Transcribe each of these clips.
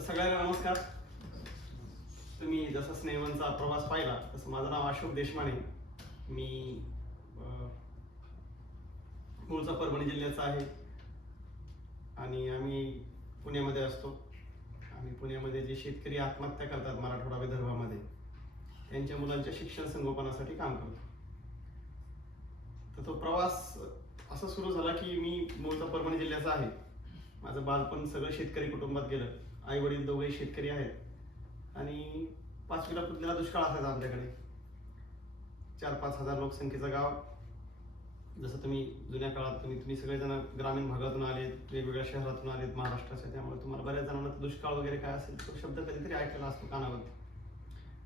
तर सगळ्यांना नमस्कार. तुम्ही जसा स्नेहवनचा प्रवास पाहिला तसं माझं नाव अशोक देशमाने. मी मूळचा परभणी जिल्ह्याचा आहे आणि आम्ही पुण्यामध्ये असतो. आम्ही पुण्यामध्ये जे शेतकरी आत्महत्या करतात मराठवाडा विदर्भामध्ये त्यांच्या मुलांच्या शिक्षण संगोपनासाठी काम करतो. तर तो प्रवास असा सुरू झाला की मी मूळचा परभणी जिल्ह्याचा आहे. माझं बालपण सगळं शेतकरी कुटुंबात गेलं. आई वडील दोघेही शेतकरी आहेत आणि 5वीला पुतलेला दुष्काळ असायचा आमच्याकडे. 4-5 हजार लोकसंख्येचं गाव. जसं तुम्ही जुन्या काळात तुम्ही सगळेजण ग्रामीण भागातून आलेत, वेगवेगळ्या शहरातून आलेत महाराष्ट्राच्या, त्यामुळे तुम्हाला बऱ्याच जणांना दुष्काळ वगैरे काय असेल तो शब्द कधीतरी ऐकलेला असतो कानावरती.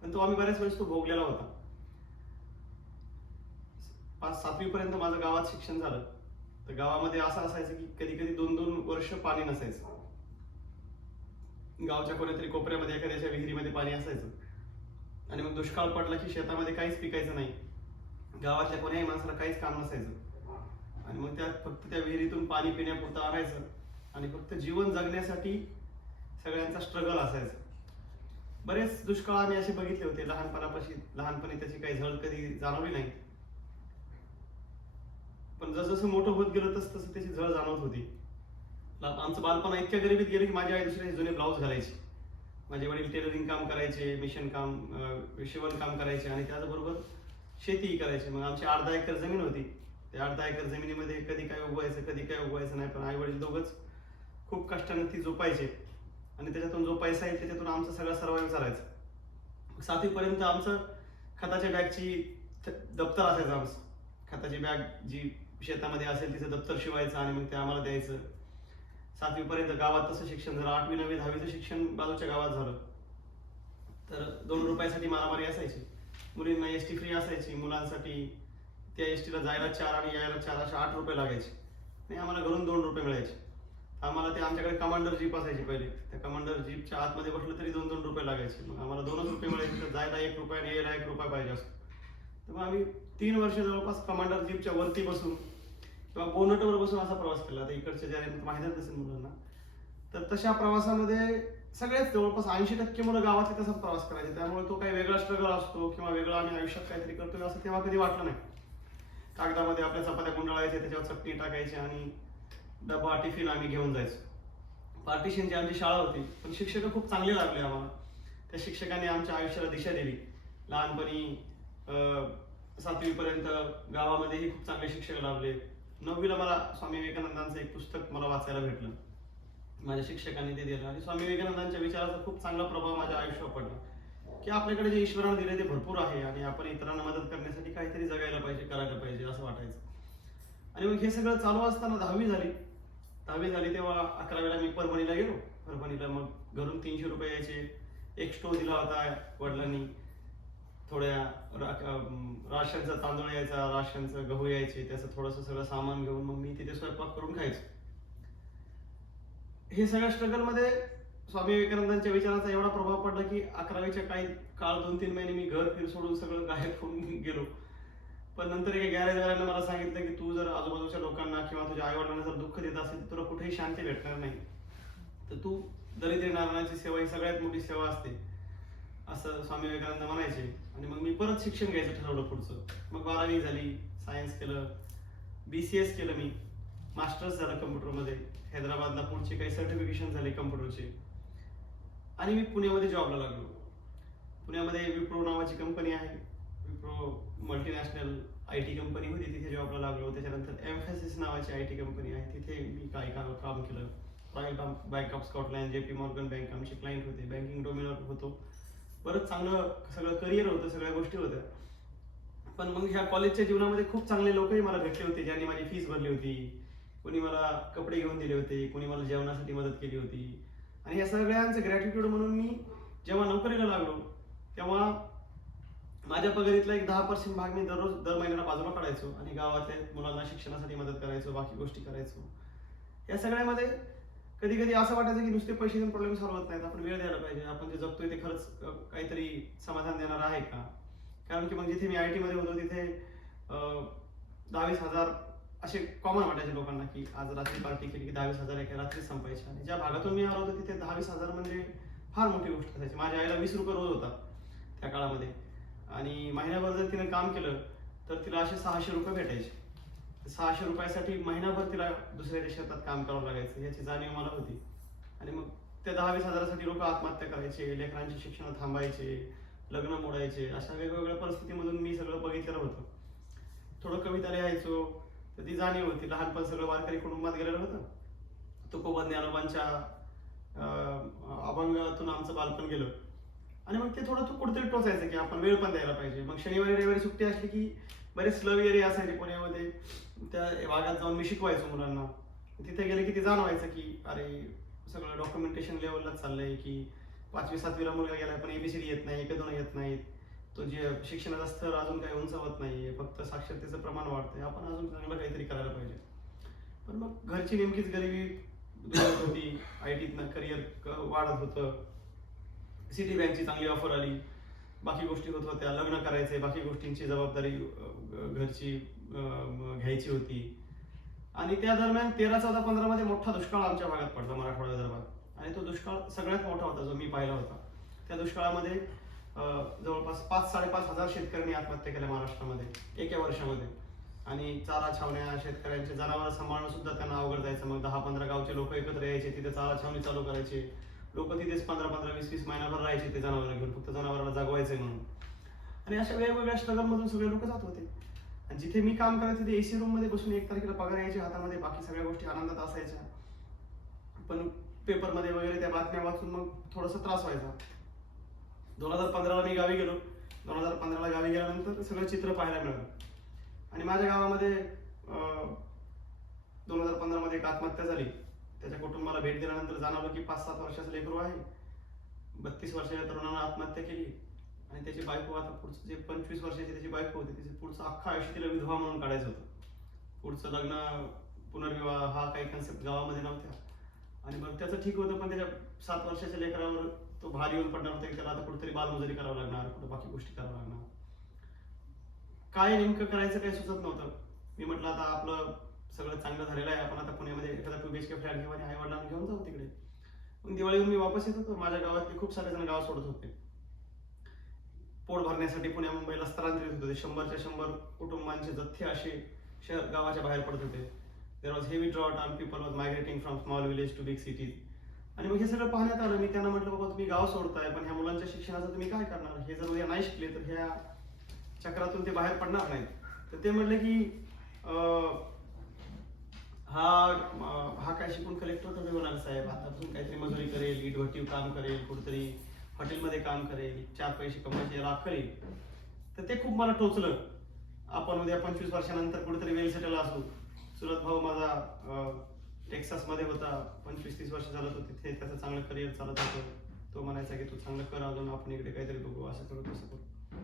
पण तो आम्ही बऱ्याच वेळेस तो भोगलेला होता. 5-7वी पर्यंत माझं गावात शिक्षण झालं. तर गावामध्ये असं असायचं की कधी कधी 2-2 वर्ष पाणी नसायचं. गावच्या कोणत्यातरी कोपऱ्यामध्ये एखाद्याच्या विहिरीमध्ये पाणी असायचं आणि मग दुष्काळ पडला की शेतामध्ये काहीच पिकायचं नाही. गावातल्या कोण्याही माणसाला काहीच काम नसायचं आणि मग त्यात फक्त त्या विहिरीतून पाणी पिण्यापुरतं आणायचं आणि फक्त जीवन जगण्यासाठी सगळ्यांचा स्ट्रगल असायचा. बरेच दुष्काळ आम्ही असे बघितले होते. लहानपणी त्याची काही झळ कधी जाणवली नाही, पण जसं मोठं होत गेलं तसं त्याची झळ जाणवत होती. आमचं बालपण इतक्या गरिबीत गेलं की माझी आई दुसऱ्या जुने ब्लाऊज घालायची. माझे वडील टेलरिंग काम करायचे, मिशन काम, शिवण काम करायचे आणि त्याचबरोबर शेतीही करायची. मग आमची 1/2 एकर जमीन होती. त्या 1/2 एकर जमिनीमध्ये कधी काय उगवायचं कधी काय उगवायचं नाही, पण आई वडील दोघंच खूप कष्टाने ती जोपायचे आणि त्याच्यातून जो पैसा येईल त्याच्यातून आमचा सगळा सर्वाइव्ह चालायचा. 7वी पर्यंत आमचं खताच्या बॅगची दप्तर असायचं. आमचं खताची बॅग जी शेतामध्ये असेल तिचं दप्तर शिवायचं आणि मग ते आम्हाला द्यायचं. 7वी पर्यंत गावात तसं शिक्षण झालं. 8वी 9वी 10वीचं शिक्षण बाजूच्या गावात झालं. तर 2 रुपयासाठी मारामारी असायची. मुलींना एसटी फ्री असायची. मुलांसाठी त्या एसटीला जायला 4 आणि यायला 4 असे 8 रुपये लागायचे आणि आम्हाला घरून 2 रुपये मिळायचे. आम्हाला ते आमच्याकडे कमांडर जीप असायची पहिले. त्या कमांडर जीपच्या आतमध्ये बसलं तरी 2-2 रुपये लागायचे. मग आम्हाला 2 रुपये मिळायचे. तर जायला 1 रुपया आणि यायला 1 रुपया पाहिजे असतो. तर मग आम्ही 3 वर्ष जवळपास कमांडर जीपच्या वरती बसून किंवा बोनटवर बसून असा प्रवास केला. आता इकडच्या ज्या माहितीच नसेल मुलांना, तर तशा प्रवासामध्ये सगळेच जवळपास 80% मुलं गावातले तसाच प्रवास करायचे. त्यामुळे तो काही वेगळा स्ट्रगल असतो किंवा वेगळा आम्ही आयुष्यात काहीतरी करतोय असं तेव्हा कधी वाटलं नाही. कागदामध्ये आपल्या चपात्या गुंडाळायच्या, त्याच्यावर चटणी टाकायची आणि डबा टिफिन आम्ही घेऊन जायचो. पार्टिशनची आमची शाळा होती, पण शिक्षक खूप चांगले लागले आम्हाला. त्या शिक्षकांनी आमच्या आयुष्याला दिशा दिली. लहानपणी 7वी पर्यंत गावामध्येही खूप चांगले शिक्षक लाभले. 9वीला मला स्वामी विवेकानंदांचं एक पुस्तक मला वाचायला भेटलं. माझ्या शिक्षकांनी ते दिलं आणि स्वामी विवेकानंदांच्या विचाराचा खूप चांगला प्रभाव माझ्या आयुष्यावर पडला की आपल्याकडे जे ईश्वराने दिले ते भरपूर आहे आणि आपण इतरांना मदत करण्यासाठी काहीतरी जगायला पाहिजे, करायला पाहिजे असं वाटायचं. आणि मग हे सगळं चालू असताना 10वी झाली तेव्हा 11वीला मी परभणीला गेलो. परभणीला मग घरून 300 रुपये यायचे. एक स्टोव दिला होता वडिलांनी. थोड्या राशनचा तांदूळ यायचा, राशनचं गहू यायचे, त्याचं थोडंसं सगळं सामान घेऊन मग मी तिथे स्वयंपाक करून खायचो. हे सगळ्या स्ट्रगलमध्ये स्वामी विवेकानंदांच्या विचाराचा एवढा प्रभाव पडला की 11वीच्या काही काळ 2-3 महिने मी घर सोडून सगळं गायब होऊन गेलो. पण नंतर एका गॅरेजवाल्यानं मला सांगितलं की तू जर आजूबाजूच्या लोकांना किंवा तुझ्या आईवडिलांना जर दुःख देत असेल तर तुला कुठेही शांती भेटणार नाही. तर तू दरिद्र नारायणाची सेवा ही सगळ्यात मोठी सेवा असते असं स्वामी विवेकानंद म्हणायचे. आणि मग मी परत शिक्षण घ्यायचं ठरवलं पुढचं. मग 12वी झाली, सायन्स केलं, BCS केलं मी, मास्टर्स झालं कम्प्युटरमध्ये. हैदराबादला पुढचे काही सर्टिफिकेशन झाले कम्प्युटरचे आणि मी पुण्यामध्ये जॉबला लागलो. पुण्यामध्ये विप्रो नावाची कंपनी आहे. विप्रो मल्टीनॅशनल IT कंपनी होती, तिथे जॉबला लागलो. त्याच्यानंतर एम्फॅसिस नावाची IT कंपनी आहे, तिथे मी काही काम केलं. Royal bank of Scotland, JP Morgan bank आमचे क्लायंट होते. बँकिंग डोमेनवर होतो. बरंच चांगलं सगळं करिअर होतं, सगळ्या गोष्टी होत्या. पण मग ह्या कॉलेजच्या जीवनामध्ये खूप चांगले लोकही मला भेटले होते ज्यांनी माझी फीस भरली होती. कोणी मला कपडे घेऊन दिले होते, कोणी मला जेवणासाठी मदत केली होती. आणि या सगळ्यांचं ग्रॅटिट्यूड म्हणून मी जेव्हा नोकरीला लागलो तेव्हा माझ्या पगारीतला एक 10% भाग मी दर महिन्याला बाजूला काढायचो आणि गावातल्या मुलांना शिक्षणासाठी मदत करायचो, बाकी गोष्टी करायचो. या सगळ्यामध्ये कधी कधी असं वाटायचं की नुसते पैसे देऊन प्रॉब्लेम सॉल्व्ह होत नाहीत. आपण वेळ द्यायला पाहिजे. आपण जे जगतोय ते खरंच काहीतरी समाधान देणार आहे का? कारण की मग जिथे मी IT मध्ये होतो तिथे 10-20 हजार असे कॉमन वाटायचे लोकांना की आज रात्री पार्टी केली की 10-20 हजार एका रात्री संपायचे. आणि ज्या भागातून मी आलो होतो तिथे 10-20 हजार म्हणजे फार मोठी गोष्ट असायची. माझ्या आईला 20 रुपये रोज होता त्या काळामध्ये. आणि महिन्याभर जर तिने काम केलं तर तिला असे 600 रुपये भेटायचे. 600 रुपयासाठी महिनाभर तिला दुसऱ्या शेतात काम करावं लागायचं याची जाणीव मला होती. आणि मग त्या 10-20 हजारासाठी लोक आत्महत्या करायचे, लेकरांची शिक्षण थांबायचे, लग्न मोडायचे. अशा वेगवेगळ्या परिस्थितीमधून मी सगळं बघितलेलं होतं. थोडं कविता लिहायचो तर ती जाणीव होती. लहानपण सगळं वारकरी कुटुंबात गेलेलं होतं. तुकोबा ज्ञानोबांच्या अभंगातून आमचं बालपण गेलं. आणि मग ते थोडं कुठेतरी टोचायचं की आपण वेळ पण द्यायला पाहिजे. मग शनिवारी रविवारी सुट्टी असली की बरेच स्लव एरिया असायचे पुण्यामध्ये, त्या भागात जाऊन मी शिकवायचो मुलांना. तिथे गेले की ते जाणवायचं की अरे सगळं डॉक्युमेंटेशन लेवललाच चाललंय, की 5वी-7वीला मुलगा गेलाय पण एबीसीडी येत नाही, 1-2 येत नाहीत, तो जे शिक्षणाचा स्तर अजून काही उंचावत नाहीये, फक्त साक्षरतेचं प्रमाण वाढतंय, आपण अजून चांगलं काहीतरी करायला पाहिजे. पण मग घरची नेमकीच गरिबी दुखत होती, आयटीतनं करिअर वाढत होतं, सिटी बँकची चांगली ऑफर आली, बाकी गोष्टी होत होत्या, लग्न करायचे, बाकी गोष्टींची जबाबदारी घरची घ्यायची होती. आणि त्या दरम्यान 13-14-15 मध्ये मोठा दुष्काळ आमच्या भागात पडला, मराठवाडा विदर्भात. आणि तो दुष्काळ सगळ्यात मोठा होता जो मी पाहिला होता. त्या दुष्काळामध्ये जवळपास 5-5.5 हजार शेतकऱ्यांनी आत्महत्या केल्या महाराष्ट्रामध्ये एका वर्षामध्ये. आणि चारा छावण्या, शेतकऱ्यांचे जनावर सांभाळणं सुद्धा त्यांना अवघड जायचं. मग 10-15 गावचे लोक एकत्र यायचे, तिथे चारा छावणी चालू करायचे. लोक तिथेच 15-15, 20-20 महिनाभर राहायचे ते जनावर घेऊन, फक्त जनावराला जागवायचे म्हणून. आणि अशा वेगवेगळ्या स्ट्रगल मधून सगळे लोक जात होते. आणि जिथे मी काम करायचं तिथे एसी रूम मध्ये बसून 1 तारखेला पगार यायचे हातामध्ये, बाकी सगळ्या गोष्टी आनंदात असायच्या. पण पेपरमध्ये वगैरे त्या बातम्या वाचून मग थोडासा त्रास व्हायचा. 2015ला मी गावी गेलो. 2015ला गावी गेल्यानंतर सगळं चित्र पाहायला मिळालं. आणि माझ्या गावामध्ये 2015 मध्ये एक आत्महत्या झाली. त्याच्या कुटुंबाला भेट दिल्यानंतर जाणवलं की 5-7 वर्षाचं लेकरू आहे, 32 वर्षाच्या तरुणानं आत्महत्या केली. आणि त्याची बायको, आता पुढचं जे 25 वर्षाची त्याची बायको होती, तिचे पुढचं अख्खं आयुष्य तिला विधवा म्हणून काढायचं होतं. पुढचं लग्न, पुनर्विवाह हा काही कन्सेप्ट गावामध्ये नव्हत्या. आणि मग त्याचं ठीक होतं, पण त्याच्या 7 वर्षाच्या लेकरावर तो भार येऊन पडणार होता की त्याला आता कुठेतरी बालमजुरी करावं लागणार, कुठं बाकी गोष्टी करावं लागणार. काय नेमकं करायचं काही सुचत नव्हतं. मी म्हटलं आता आपलं सगळं चांगलं झालेलं आहे, आपण आता पुण्यामध्ये एखादा 2 BHK फ्लॅट घेऊ आणि आई वडिलांना घेऊन जाऊ तिकडे. मग दिवाळीहून मी वापस येत होतो. माझ्या गावातले खूप सारे जण गाव सोडत होते, पोट भरण्यासाठी पुण्या मुंबईला स्थलांतरित होत होते. 100च्या 100 कुटुंबांचे जथ्थे असे गावाच्या बाहेर पडत होते. There was heavy drought and people was migrating from small village to big cities. आणि मग हे सगळं पाहण्यात आलं. मी त्यांना म्हटलं, बाबा तुम्ही गाव सोडताय, पण ह्या मुलांच्या शिक्षणाचं तुम्ही काय करणार? हे जर उद्या नाही शिकले तर ह्या चक्रातून ते बाहेर पडणार नाहीत. तर ते म्हटले की हा काय शिकून कलेक्टर कमी होणार साहेब, आतापासून काहीतरी मजुरी करेल, इटभट्टीव काम करेल, कुठेतरी हॉटेलमध्ये काम करेल, 4 पैसे कमवायचे राख करेल. तर ते खूप मला टोचलं. आपण उद्या 25 वर्षानंतर कुठेतरी वेल सेटल असू. चुलत भाऊ माझा टेक्सासमध्ये होता, 25-30 वर्ष झालं होतं तिथे, त्याचं चांगलं करिअर चालत होतं. तो म्हणायचा की तू चांगलं कर, अजून आपण इकडे काहीतरी बघू, असं करू तसं करू.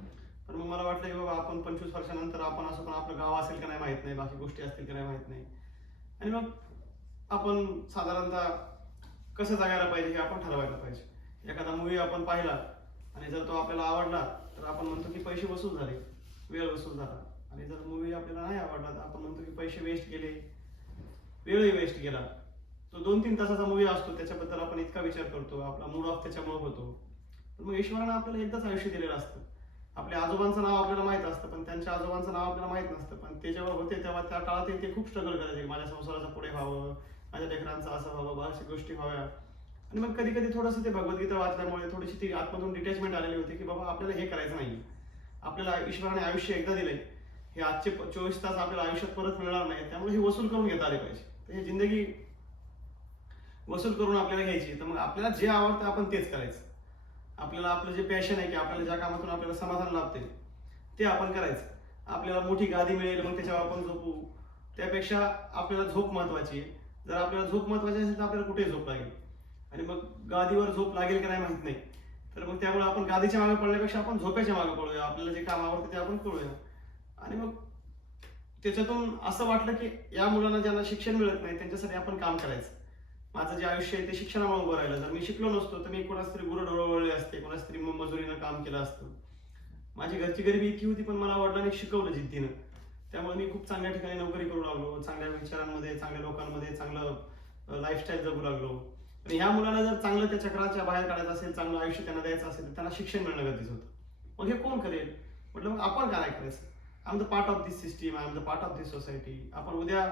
पण मग मला वाटलं की बाबा आपण 25 वर्षानंतर आपण असं, पण आपलं गाव असेल का नाही माहित नाही, बाकी गोष्टी असतील का नाही माहित नाही. आणि मग आपण साधारणतः कसं जगायला पाहिजे हे आपण ठरवायला पाहिजे. एखादा मूवी आपण पाहिला आणि जर तो आपल्याला आवडला तर आपण म्हणतो की पैसे वसूल झाले, वेळ वसूल झाला. आणि जर मूवी आपल्याला नाही आवडला तर आपण म्हणतो की पैसे वेस्ट गेले, वेळही वेस्ट गेला. तो 2-3 तासाचा मूवी असतो, त्याच्याबद्दल आपण इतका विचार करतो, आपला मूड ऑफ त्याच्यामुळे होतो. पण मग ईश्वरानं आपल्याला एकदाच आयुष्य दिलेलं असतं. आपल्या आजोबांचं नाव आपल्याला माहित असतं, पण त्यांच्या आजोबांचं नाव आपल्याला माहित नसतं. पण ते जेव्हा होते तेव्हा त्या काळात ते खूप स्ट्रगल करायचे, माझ्या संसाराचं पुढे व्हावं, माझ्या लेकरांचं असं व्हावं, बऱ्याचशा गोष्टी व्हाव्या. आणि मग कधी कधी थोडंसं ते भगवद्गीता वाचल्यामुळे थोडीशी ती आतमधून डिटॅचमेंट आलेली होती की बाबा आपल्याला हे करायचं नाही. आपल्याला ईश्वराने आयुष्य एकदा दिलंय, हे आजचे 24 तास आपल्याला आयुष्यात परत मिळणार नाही, त्यामुळे हे वसूल करून घेता आले पाहिजे. तर हे जिंदगी वसूल करून आपल्याला घ्यायची. तर मग आपल्याला जे आवडतं आपण तेच करायचं. आपल्याला आपलं जे पॅशन आहे की आपल्याला ज्या कामातून आपल्याला समाधान लाभते ते आपण करायचं. आपल्याला मोठी गादी मिळेल मग त्याच्यावर आपण झोपू, त्यापेक्षा आपल्याला झोप महत्वाची आहे. जर आपल्याला झोप महत्वाची असेल तर आपल्याला कुठेही झोप लागेल. आणि मग गादीवर झोप लागेल का नाही माहित नाही, तर मग त्यामुळे आपण गादीच्या मागे पडल्यापेक्षा आपण झोपेच्या मागे पडूया, आपल्याला जे काम आवडतं ते आपण करूया. आणि मग त्याच्यातून असं वाटलं की या मुलांना ज्यांना शिक्षण मिळत नाही त्यांच्यासाठी आपण काम करायचं. माझं जे आयुष्य आहे ते शिक्षणामुळे उभं राहिलं. जर मी शिकलो नसतो तर मी कोणाच तरी गुरं डोळवळले असते, कोणाच तरी मजुरीनं काम केलं असतं. माझी घरची गरिबी इतकी होती, पण मला वडिलांनी शिकवलं जिद्दीनं. त्यामुळे मी खूप चांगल्या ठिकाणी नोकरी करू लागलो, चांगल्या विचारांमध्ये, चांगल्या लोकांमध्ये चांगलं लाईफस्टाईल जगू लागलो. आणि ह्या मुलांना जर चांगलं त्या चक्राच्या बाहेर काढायचं असेल, चांगलं आयुष्य त्यांना द्यायचं असेल तर त्यांना शिक्षण मिळणं गरजेचं होतं. मग हे कोण करेल? म्हटलं मग आपण काय करायचं? I am the part of this system, I am the part of this society. आपण उद्या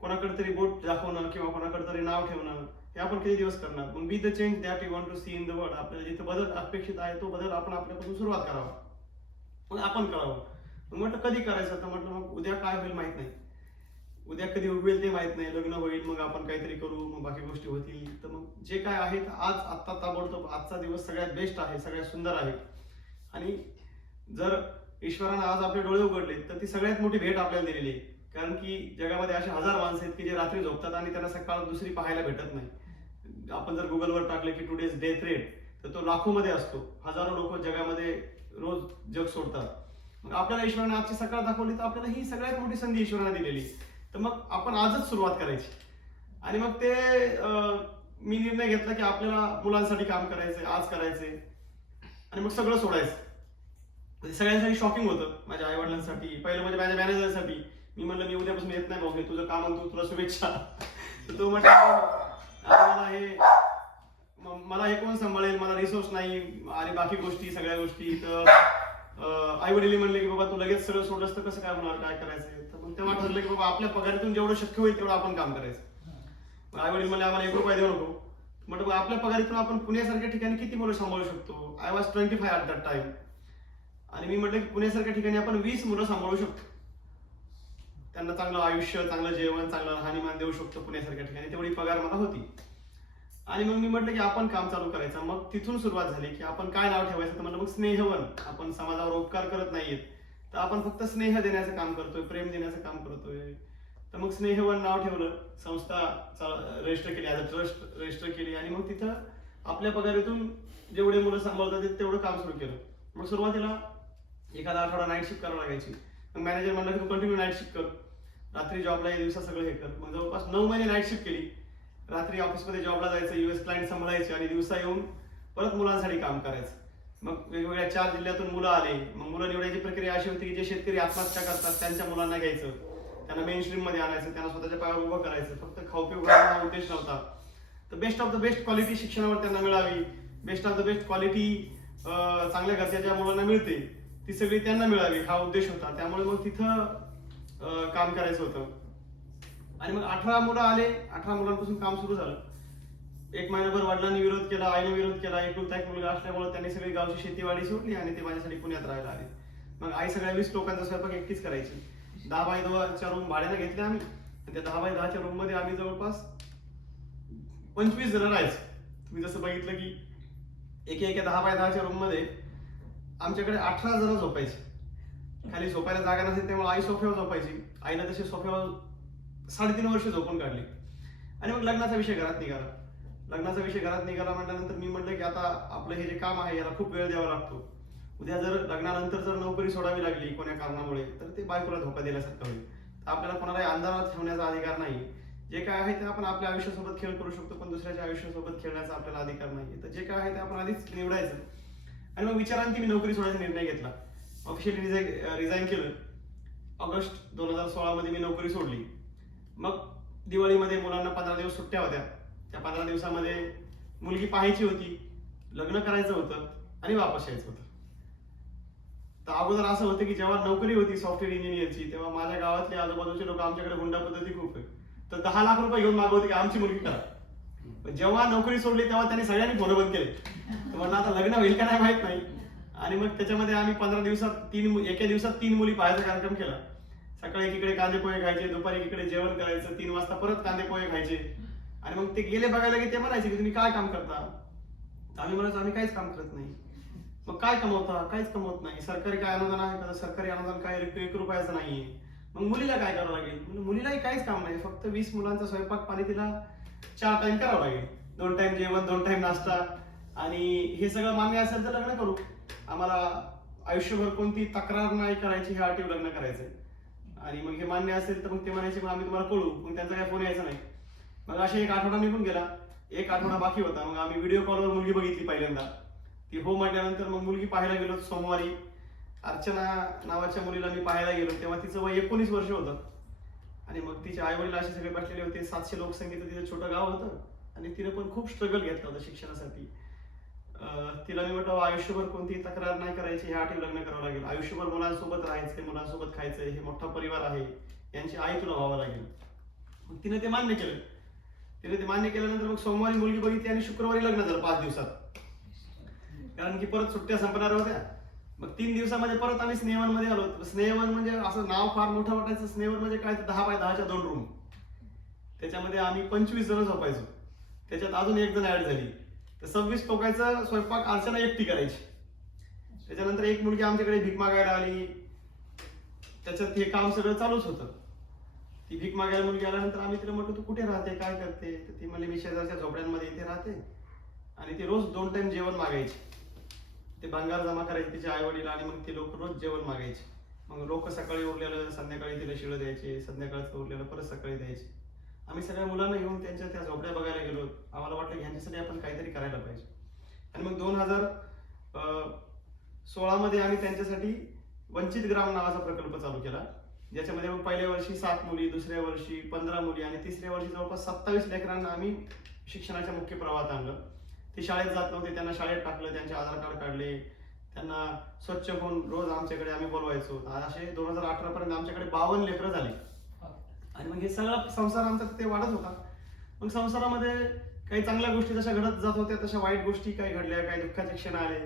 कोणाकडे तरी बोट दाखवणं किंवा कोणाकडे तरी नाव ठेवणं हे आपण किती दिवस करणार? मग be the change that you want to see in the world. आपल्याला जिथे बदल अपेक्षित आहे तो बदल आपण आपल्यापासून सुरुवात करावा, मग आपण करावं. मग म्हटलं कधी करायचं? तर म्हटलं मग उद्या काय होईल माहित नाही, उद्या कधी उगवेल ते माहित नाही, लग्न होईल मग आपण काहीतरी करू, मग बाकी गोष्टी होतील. तर मग जे काय आहे आज आत्ता ताबडतोब आजचा दिवस सगळ्यात बेस्ट आहे, सगळ्यात सुंदर आहे. आणि जर ईश्वरानं आज आपले डोळे उघडले तर ती सगळ्यात मोठी भेट आपल्याला दिलेली आहे. कारण की जगामध्ये असे हजार माणसं आहेत की जे रात्री झोपतात आणि त्यांना सकाळ दुसरी पाहायला भेटत नाही. आपण जर गुगलवर टाकलं की टुडेज डेथ रेट तर तो लाखोमध्ये असतो. हजारो लोक जगामध्ये रोज जग सोडतात. मग आपल्याला ईश्वराने आजची सकाळ दाखवली तर आपल्याला ही सगळ्यात मोठी संधी ईश्वराने दिलेली. तर मग आपण आजच सुरुवात करायची. आणि मग ते मी निर्णय घेतला की आपल्याला मुलांसाठी काम करायचंय, आज करायचंय आणि मग सगळं सोडायचं. सगळ्यांसाठी शॉकिंग होतं. माझ्या आई वडिलांसाठी, पहिलं म्हणजे माझ्या मॅनेजरसाठी. मी म्हणलं मी उद्यापासून येत नाही भाऊ, हे तुझं काम आणि तुला शुभेच्छा. तो म्हटलं मला हे कोण सांभाळेल, मला रिसोर्स नाही आणि बाकी गोष्टी सगळ्या गोष्टी. तर आई वडील म्हणले की बाबा तू लगेच सगळं सोडलंस तर कसं काय होणार, काय करायचंय? तर मग तेव्हा ठरलं की बाबा आपल्या पगारातून जेवढं शक्य होईल तेवढं आपण काम करायचं. आई वडील म्हणले आम्हाला 1 रुपया देऊ नको. म्हटलं मग आपल्या पगारातून आपण पुण्यासारख्या ठिकाणी किती मुलं सांभाळू शकतो? I was 25 at that time. आणि मी म्हटलं की पुण्यासारख्या ठिकाणी आपण 20 मुलं सांभाळू शकतो, त्यांना चांगलं आयुष्य, चांगलं जेवण, चांगलं राहणीमान देऊ शकतो पुण्यासारख्या ठिकाणी. तेवढी पगार मला होती. आणि मग मी म्हटलं की आपण काम चालू करायचं. मग तिथून सुरुवात झाली की आपण काय नाव ठेवायचं. तर म्हटलं मग स्नेहवन. आपण समाजावर उपकार करत नाहीयेत, तर आपण फक्त स्नेह देण्याचं काम करतोय, प्रेम देण्याचं काम करतोय. तर मग स्नेहवन नाव ठेवलं, संस्था रजिस्टर केली, ॲज अ ट्रस्ट रजिस्टर केली. आणि मग तिथं आपल्या पगारातून जेवढे मुलं सांभाळतात तेवढं काम सुरू केलं. मग सुरुवातीला एखादा आठवडा नाईट शिफ्ट करावं लागायची. मग मॅनेजर म्हणलं की तू कंटिन्यू नाईट शिफ्ट कर, रात्री जॉबला दिवसा सगळं हे कर. मग जवळपास 9 महिने नाईट शिफ्ट केली. रात्री ऑफिसमध्ये जॉबला जायचं, US क्लायंट सांभाळायचे आणि दिवसा येऊन परत मुलांसाठी काम करायचं. मग वेगवेगळ्या 4 जिल्ह्यातून मुलं आले. मग मुलं निवडायची प्रक्रिया अशी होती की जे शेतकरी आत्महत्या करतात त्यांच्या मुलांना घ्यायचं, त्यांना मेन स्ट्रीम मध्ये आणायचं, त्यांना स्वतःच्या पायावर उभं करायचं. फक्त खाऊ-पिऊ घालणं हा उद्देश नव्हता. तर best of the best quality शिक्षणावर त्यांना मिळावी, best of the best quality चांगल्या घरच्या मुलांना मिळते ती सगळी त्यांना मिळावी हा उद्देश होता. त्यामुळे मग तिथं काम करायचं होतं. आणि मग 18 मुलं आले. 18 मुलांपासून काम सुरू झालं. 1 महिनाभर वडिलांनी विरोध केला, आईने विरोध केला. एकुलता एक मुलगा असल्यामुळे त्यांनी सगळी गावची शेतीवाडी सोडली आणि ते माझ्यासाठी पुण्यात राहायला आले. मग आई सगळ्या 20 लोकांचा स्वयंपाक एकटीच करायची. 10x10च्या रूम भाड्याने घेतल्या आम्ही. त्या 10x10च्या रूम मध्ये आम्ही जवळपास 25 जण राहायचो. तुम्ही जसं बघितलं की एका 10x10च्या रूम मध्ये आमच्याकडे 18 जण झोपायचे. खाली झोपायला जागा नसेल त्यामुळे आई सोफ्यावर झोपायची. आईला तशी सोफ्यावर 3.5 वर्ष झोपून काढली. आणि मग लग्नाचा विषय घरात निघाला. म्हटल्यानंतर मी म्हटलं की आता आपलं हे जे काम आहे याला खूप वेळ द्यावा लागतो. उद्या जर लग्नानंतर जर नोकरी सोडावी लागली कोण्या कारणामुळे तर ते बायकोला धोका दिल्यासारखं होईल. तर आपल्याला कोणालाही अंधारात ठेवण्याचा अधिकार नाही. जे काय आहे ते आपण आपल्या आयुष्यासोबत खेळ करू शकतो, पण दुसऱ्याच्या आयुष्यासोबत खेळण्याचा आपल्याला अधिकार नाही. तर जे काय आहे ते आपण आधीच निवडायचं. आणि मग विचारांती मी नोकरी सोडायचा निर्णय घेतला. ऑफिशियली रिझाईन केलं. ऑगस्ट 2016 मध्ये मी नोकरी सोडली. मग दिवाळीमध्ये मुलांना 15 दिवस सुट्ट्या होत्या. त्या 15 दिवसामध्ये मुलगी पाहायची होती, लग्न करायचं होतं आणि वापस यायचं होतं. तर अगोदर असं होतं की जेव्हा नोकरी होती सॉफ्टवेअर इंजिनियरची तेव्हा माझ्या गावातले आजूबाजूचे लोक आमच्याकडे हुंडा पद्धती खूप आहे. तर 10 लाख रुपये घेऊन मागवते की आमची मुलगी करा. पण जेव्हा नोकरी सोडली तेव्हा त्यांनी सगळ्यांनी फोन बंद केले. तर म्हणलं आता लग्न होईल का नाही माहित नाही. आणि मग त्याच्यामध्ये आम्ही 15 दिवसात एका दिवसात 3 मुली पाहायचा कार्यक्रम केला. सकाळी एकीकडे कांदे पोहे खायचे, दुपारी एकीकडे जेवण करायचं, 3 वाजता परत कांदे पोहे खायचे. आणि मग ते गेले बघायला की ते म्हणायचे की तुम्ही काय काम करता? आम्ही म्हणायचो आम्ही काहीच काम करत नाही. मग काय कमवता? काहीच कमवत नाही. सरकारी काय अनुदान आहे का? सरकारी अनुदान काय 1 रुपयाचं नाहीये. मग मुलीला काय करावं लागेल? मुलीलाही काहीच काम नाही, फक्त 20 मुलांचा स्वयंपाक पाणी तिला 4 टाइम करावं लागेल. 2 टाइम जेवण, 2 टाइम नाश्ता. आणि हे सगळं मान्य असेल तर लग्न करू. आम्हाला आयुष्यभर कोणती तक्रार नाही करायची, हे अटीव लग्न करायचंय. आणि मग हे मान्य असेल तर मग ते म्हणायचे मग आम्ही तुम्हाला कळू. मग त्यांचा काय फोन यायचा नाही. मग असे 1 आठवडा निघून गेला. 1 आठवडा बाकी होता. मग आम्ही व्हिडिओ कॉलवर मुलगी बघितली पहिल्यांदा. ती हो म्हटल्यानंतर मग मुलगी पाहायला गेलो सोमवारी. अर्चना नावाच्या मुलीला मी पाहायला गेलो तेव्हा तिचं वय 19 वर्ष होतं. आणि मग तिचे आई वडील असे सगळे बसलेले होते. 700 लोकसंख्येचं तिचं छोटं गाव होतं आणि तिने पण खूप स्ट्रगल घेतलं होतं शिक्षणासाठी. तिला मी म्हटलं आयुष्यभर कोणतीही तक्रार नाही करायची, ह्या अटी लग्न करावं लागेल, आयुष्यभर मुलांसोबत राहायचं, मुलांसोबत खायचं, हे मोठा परिवार आहे, यांची आई तुला व्हावं लागेल. मग तिने ते मान्य केलं. तिने ते मान्य केल्यानंतर मग सोमवारी मुलगी बघितली आणि शुक्रवारी लग्न झालं 5 दिवसात. कारण की परत सुट्ट्या संपणार होत्या. मग 3 दिवसामध्ये परत आम्ही स्नेहवनमध्ये आलो. स्नेहवन म्हणजे असं नाव फार मोठं वाटायचं. स्नेहवन म्हणजे काय, 10 बाय 10च्या 2 रूम, त्याच्यामध्ये आम्ही 25 जण झोपायचो. त्याच्यात अजून एक जण ऍड झाली तर 26 टोकायचा स्वयंपाक अर्चना एकटी करायची. त्याच्यानंतर एक मुलगी आमच्याकडे भीक मागायला आली, त्याच्यात हे काम सगळं चालूच होतं. ती भीक मागायला मुलगी आल्यानंतर आम्ही तिला म्हटलं तू कुठे राहते, काय करते, तर ती म्हणली मी शेजारच्या झोपड्यांमध्ये इथे राहते. आणि ती रोज 2 टाइम जेवण मागायची. ते भंगार जमा करायचे तिचे आई वडील आणि मग ते लोक रोज जेवण मागायचे. मग लोक सकाळी उरलेलं संध्याकाळी तिला शिळं द्यायचे, संध्याकाळचं उरलेलं परत सकाळी द्यायचे. आम्ही सगळ्या मुलांना घेऊन त्यांच्या त्या झोपड्या बघायला गेलो. आम्हाला वाटलं की ह्यांच्यासाठी आपण काहीतरी करायला पाहिजे. आणि मग 2016 मध्ये आम्ही त्यांच्यासाठी वंचित ग्राम नावाचा प्रकल्प चालू केला, ज्याच्यामध्ये मग पहिल्या वर्षी 7 मुली, दुसऱ्या वर्षी 15 मुली आणि तिसऱ्या वर्षी जवळपास 27 लेकरांना आम्ही शिक्षणाच्या मुख्य प्रवाहात आणलं. ते शाळेत जात नव्हते, त्यांना शाळेत टाकलं, त्यांचे आधार कार्ड काढले, त्यांना स्वच्छ होऊन रोज आमच्याकडे आम्ही बोलवायचो. असे 2018 पर्यंत आमच्याकडे 52 लेकरं झाली. आणि मग हे सगळा संसार आमचा ते वाढत होता. मग संसारामध्ये काही चांगल्या गोष्टी जशा घडत जात होत्या तशा वाईट गोष्टी काही घडल्या, काही दुःखाचे क्षण आले.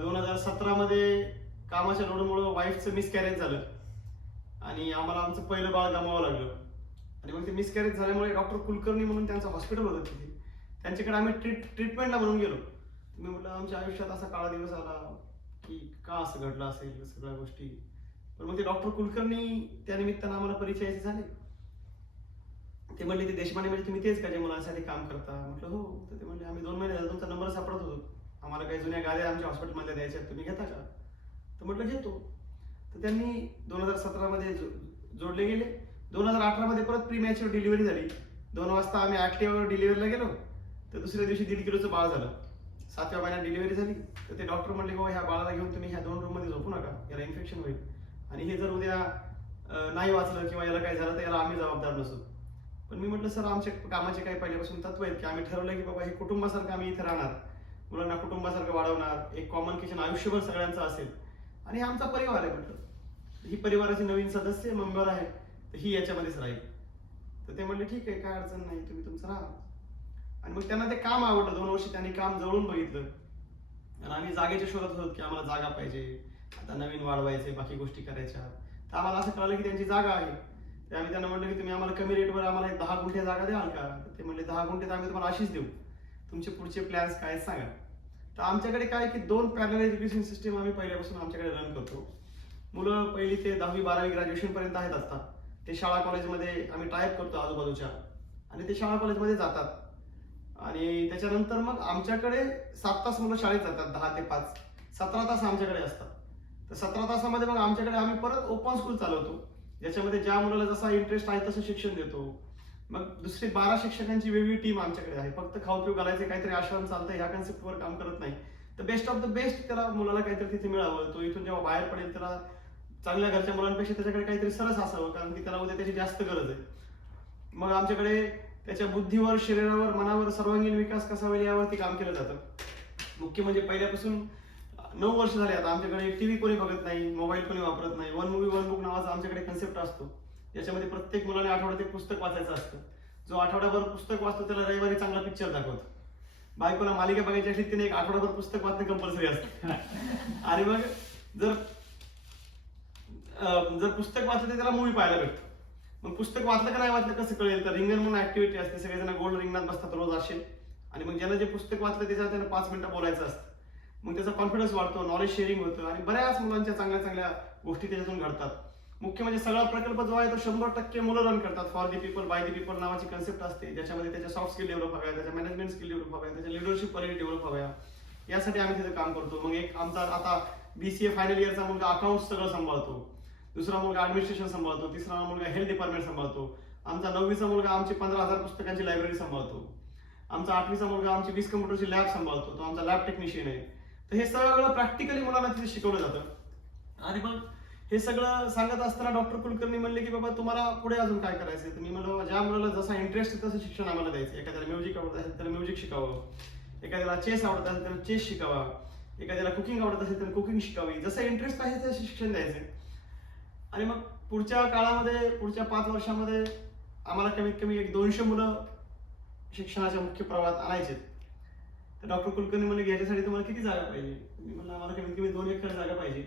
2017 मध्ये कामाच्या लोडमुळे वाईफचं मिसकॅरेज झालं आणि आम्हाला आमचं पहिलं बाळ गमावं लागलं. आणि मग ते मिसकॅरेज झाल्यामुळे डॉक्टर कुलकर्णी म्हणून त्यांचं हॉस्पिटल होतं तिथे, त्यांच्याकडे आम्ही ट्रीटमेंटला म्हणून गेलो. मी म्हटलं आमच्या आयुष्यात असा काळा दिवस आला की का असं घडलं असेल सगळ्या गोष्टी. पण मग ते डॉक्टर कुलकर्णी त्या निमित्तानं आम्हाला परिचयाचे झाले. ते म्हणले ते देशपांडे म्हणजे तुम्ही तेच का जे मुलांसाठी काम करता. म्हटलं हो. तर ते म्हणले आम्ही 2 महिने झाले तुमचा नंबर सापडत होतो, आम्हाला काही जुन्या गाड्या आमच्या हॉस्पिटलमध्ये द्यायच्या, तुम्ही घेता का. तर म्हटलं घेतो. तर त्यांनी 2017 मध्ये जोडले गेले. 2018 मध्ये परत प्री मॅच्युअर डिलिव्हरी झाली. 2 वाजता आम्ही ऍक्टिव्हवर डिलिव्हरीला गेलो तर दुसऱ्या दिवशी 1.5 किलोचं बाळ झालं. 7व्या महिन्यात डिलिव्हरी झाली. तर ते डॉक्टर म्हणले बाबा ह्या बाळाला घेऊन तुम्ही ह्या 2 रूम मध्ये झोपू नका, याला इन्फेक्शन होईल आणि हे जर उद्या नाही वाचलं किंवा याला काय झालं तर याला आम्ही जबाबदार नसू. पण मी म्हटलं सर आमच्या कामाचे काही पहिल्यापासून तत्व आहेत की आम्ही ठरवलं की बाबा हे कुटुंबासारखं आम्ही इथे राहणार, मुलांना कुटुंबासारखं वाढवणार, एक कॉमन किचन आयुष्यभर सगळ्यांचं असेल आणि हे आमचा परिवार आहे. म्हटलं ही परिवाराची नवीन सदस्य मेंबर आहे तर ही याच्यामध्येच राहील. तर ते म्हणले ठीक आहे, काय अडचण नाही, तुम्ही तुमचं राहा. आणि मग त्यांना ते काम आवडलं. 2 वर्ष त्यांनी काम जवळून बघितलं आणि आम्ही जागेच्या शोधात होतो की आम्हाला जागा पाहिजे, आता नवीन वाढवायचे, बाकी गोष्टी करायच्या. तर आम्हाला असं कळलं की त्यांची जागा आहे. तर आम्ही त्यांना म्हटलं की तुम्ही आम्हाला कमी रेटवर आम्हाला 10 गुंठे जागा द्याल का. तर ते म्हणले 10 गुंठे तर आम्ही तुम्हाला अशीच देऊ, तुमचे पुढचे प्लॅन्स काय सांगा. तर आमच्याकडे काय की 2 पॅरलल एज्युकेशन सिस्टीम आम्ही पहिल्यापासून आमच्याकडे रन करतो. मुलं 1ली ते 10वी 12वी ग्रॅज्युएशन पर्यंत आहेत. आता ते शाळा कॉलेजमध्ये आम्ही टायप करतो आजूबाजूच्या आणि ते शाळा कॉलेजमध्ये जातात. आणि त्याच्यानंतर मग आमच्याकडे 7 तास मुलं शाळेत जातात, 10 ते 5, 17 तास आमच्याकडे असतात. तर 17 तासामध्ये मग आमच्याकडे आम्ही परत ओपन स्कूल चालवतो, ज्याच्यामध्ये ज्या मुलाला जसा इंटरेस्ट आहे तसं शिक्षण देतो. मग दुसरी 12 शिक्षकांची वेगळी टीम आमच्याकडे आहे. फक्त खाऊ पिऊ घालायचे, काहीतरी आश्रम चालतं ह्या कन्सेप्टवर काम करत नाही. तर बेस्ट ऑफ द बेस्ट त्याला मुलाला काहीतरी तिथे मिळावं, तो इथून जेव्हा बाहेर पडेल त्याला चांगल्या घरच्या मुलांपेक्षा त्याच्याकडे काहीतरी सरस असावं, कारण की त्याला उद्या त्याची जास्त गरज आहे. मग आमच्याकडे त्याच्या बुद्धीवर, शरीरावर, मनावर सर्वांगीण विकास कसा होईल यावरती काम केलं जातं. मुख्य म्हणजे पहिल्यापासून 9 वर्ष झाले आता आमच्याकडे टीव्ही कोणी बघत नाही, मोबाईल कोणी वापरत नाही. 1 मूवी 1 बुक नावाचा आमच्याकडे कन्सेप्ट असतो, ज्याच्यामध्ये प्रत्येक मुलाने आठवड्यात एक पुस्तक वाचायचं असतं. जो आठवड्याभर पुस्तक वाचतो त्याला रविवारी चांगला पिक्चर दाखवतो. बायकोला मालिका बघायची असली तिने एक आठवड्याभर पुस्तक वाचणं कंपल्सरी असतं. आणि मग जर पुस्तक वाचलं तर त्याला मूवी पाहायला भेटतो. मग पुस्तक वाचलं का नाही वाचलं कसं कळेल, तर रिंगण म्हणून ऍक्टिव्हिटी असते, सगळेजण गोल रिंगणात बसतात रोज असे. आणि मग ज्यानं जे पुस्तक वाचलं त्याच्यावर त्यानं 5 मिनिटं बोलायचं असतं. मग त्याचा कॉन्फिडन्स वाढतो, नॉलेज शेअरिंग होतं आणि बऱ्याच मुलांच्या चांगल्या चांगल्या गोष्टी त्याच्यातून घडतात. मुख्य म्हणजे सगळा प्रकल्प जो आहे तो 100% मुलं रन करतात. For the people by the people नावाची कन्सेप्ट असते, ज्याच्यामध्ये त्याच्या सॉफ्ट स्किल डेव्हलप हव्या, त्याच्या मॅनेजमेंट स्किल डेव्हलप हव्या, त्याच्या लिडरशिप क्वालिटी डेव्हलप हव्या, यासाठी आम्ही तिथे काम करतो. मग एक आमचा आता BCA फायनल इयरचा मुलगा अकाउंट्स सगळं सांभाळतो, दुसरा मुलगा ऍडमिनिस्ट्रेशन सांभाळतो, तिसरा मुलगा हेल्थ डिपार्टमेंट सांभाळतो, आमचा 9वीचा मुलगा आमची 15,000 पुस्तकांची लायब्ररी सांभाळतो, आमचा 8वीचा मुलगा आमची 20 कम्प्युटरची लॅब सांभाळतो, तो आमचा लॅब टेक्निशियन आहे. तर हे सगळं प्रॅक्टिकली मुलांना तिथे शिकवलं जातं. आणि मग हे सगळं सांगत असताना डॉक्टर कुलकर्णी म्हणले की बाबा तुम्हाला पुढे अजून काय करायचं. तर मी म्हणलं ज्या मुलाला जसा इंटरेस्ट आहे तसं शिक्षण आम्हाला द्यायचं. एखाद्याला म्युझिक आवडत असेल त्याला म्युझिक शिकावं, एखाद्याला चेस आवडत असेल त्याला चेस शिकावा, एखाद्याला कुकिंग आवडत असेल तर कुकिंग शिकावी. जसं इंटरेस्ट आहे तसं शिक्षण द्यायचं. आणि मग पुढच्या काळामध्ये पुढच्या 5 वर्षामध्ये आम्हाला कमीत कमी एक 200 मुलं शिक्षणाच्या मुख्य प्रवाहात आणायचे. तर डॉक्टर कुलकर्णी म्हणले की याच्यासाठी तुम्हाला किती जागा पाहिजे. मी म्हणलं आम्हाला कमीत कमी 2 एकर जागा पाहिजे.